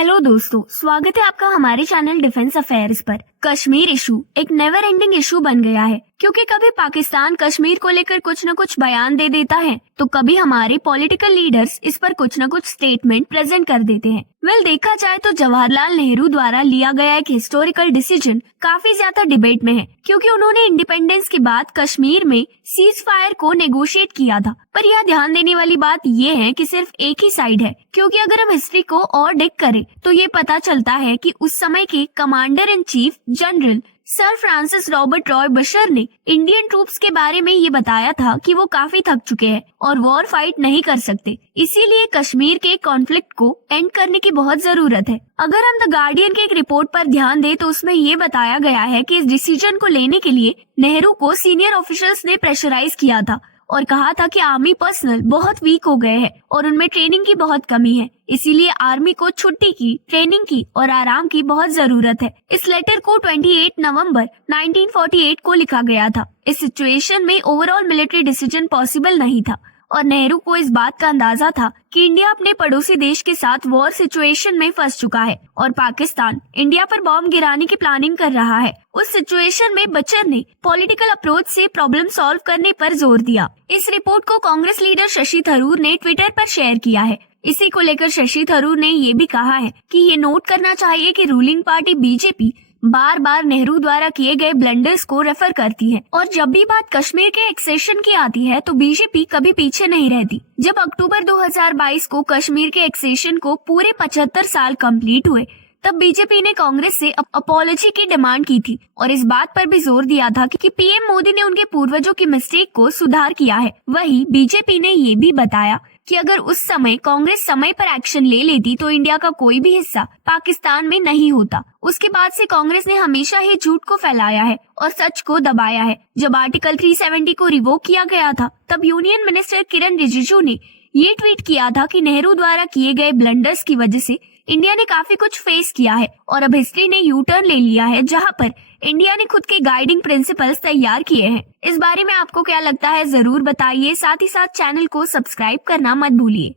Hello दोस्तों, स्वागत है आपका हमारे चैनल डिफेंस अफेयर्स पर। कश्मीर इशू एक नेवर एंडिंग इशू बन गया है, क्योंकि कभी पाकिस्तान कश्मीर को लेकर कुछ न कुछ बयान दे देता है, तो कभी हमारे पॉलिटिकल लीडर्स इस पर कुछ न कुछ स्टेटमेंट प्रेजेंट कर देते हैं। देखा जाए तो जवाहरलाल नेहरू द्वारा लिया गया एक हिस्टोरिकल डिसीजन काफी ज्यादा डिबेट में है, क्योंकि उन्होंने इंडिपेंडेंस के बाद कश्मीर में सीज फायर को नेगोशिएट किया था। पर यह ध्यान देने वाली बात ये है कि सिर्फ एक ही साइड है, क्योंकि अगर हम हिस्ट्री को और डिग करें तो ये पता चलता है कि उस समय के commander in chief general sir Francis Robert Roy Bucher ने इंडियन ट्रूप्स के बारे में ये बताया था कि वो काफी थक चुके हैं और वॉर फाइट नहीं कर सकते, इसीलिए कश्मीर के कॉन्फ्लिक्ट को एंड करने की बहुत जरूरत है। अगर हम द गार्डियन के एक रिपोर्ट पर ध्यान दें तो उसमें ये बताया गया है कि इस डिसीजन को लेने के लिए नेहरू को सीनियर ऑफिशियल्स ने प्रेशराइज किया था और कहा था कि आर्मी पर्सनल बहुत वीक हो गए हैं और उनमें ट्रेनिंग की बहुत कमी है, इसीलिए आर्मी को छुट्टी की, ट्रेनिंग की और आराम की बहुत जरूरत है। इस लेटर को 28 नवंबर 1948 को लिखा गया था। इस सिचुएशन में ओवरऑल मिलिट्री डिसीजन पॉसिबल नहीं था और नेहरू को इस बात का अंदाजा था कि इंडिया अपने पड़ोसी देश के साथ वॉर सिचुएशन में फंस चुका है और पाकिस्तान इंडिया पर बॉम्ब गिराने की प्लानिंग कर रहा है। उस सिचुएशन में बचर ने पॉलिटिकल अप्रोच से प्रॉब्लम सॉल्व करने पर जोर दिया। इस रिपोर्ट को कांग्रेस लीडर शशि थरूर ने ट्विटर पर शेयर किया है। इसी को लेकर शशि थरूर ने ये भी कहा है कि ये नोट करना चाहिए कि रूलिंग पार्टी बीजेपी बार बार नेहरू द्वारा किए गए ब्लंडर्स को रेफर करती है और जब भी बात कश्मीर के एक्सेशन की आती है तो बीजेपी कभी पीछे नहीं रहती। जब अक्टूबर 2022 को कश्मीर के एक्सेशन को पूरे 75 साल कंप्लीट हुए, तब बीजेपी ने कांग्रेस से अपॉलॉजी की डिमांड की थी और इस बात पर भी जोर दिया था कि पीएम मोदी ने उनके पूर्वजों की मिस्टेक को सुधार किया है। वहीं बीजेपी ने ये भी बताया कि अगर उस समय कांग्रेस समय पर एक्शन ले लेती तो इंडिया का कोई भी हिस्सा पाकिस्तान में नहीं होता। उसके बाद से कांग्रेस ने हमेशा ही झूठ को फैलाया है और सच को दबाया है। जब आर्टिकल 370 को रिवोक किया गया था, तब यूनियन मिनिस्टर किरण रिजिजू ने ये ट्वीट किया था कि नेहरू द्वारा किए गए ब्लंडर्स की वजह से इंडिया ने काफी कुछ फेस किया है और अब हिस्ट्री ने यू टर्न ले लिया है, जहां पर इंडिया ने खुद के गाइडिंग प्रिंसिपल्स तैयार किए हैं। इस बारे में आपको क्या लगता है, जरूर बताइए। साथ ही साथ चैनल को सब्सक्राइब करना मत भूलिए।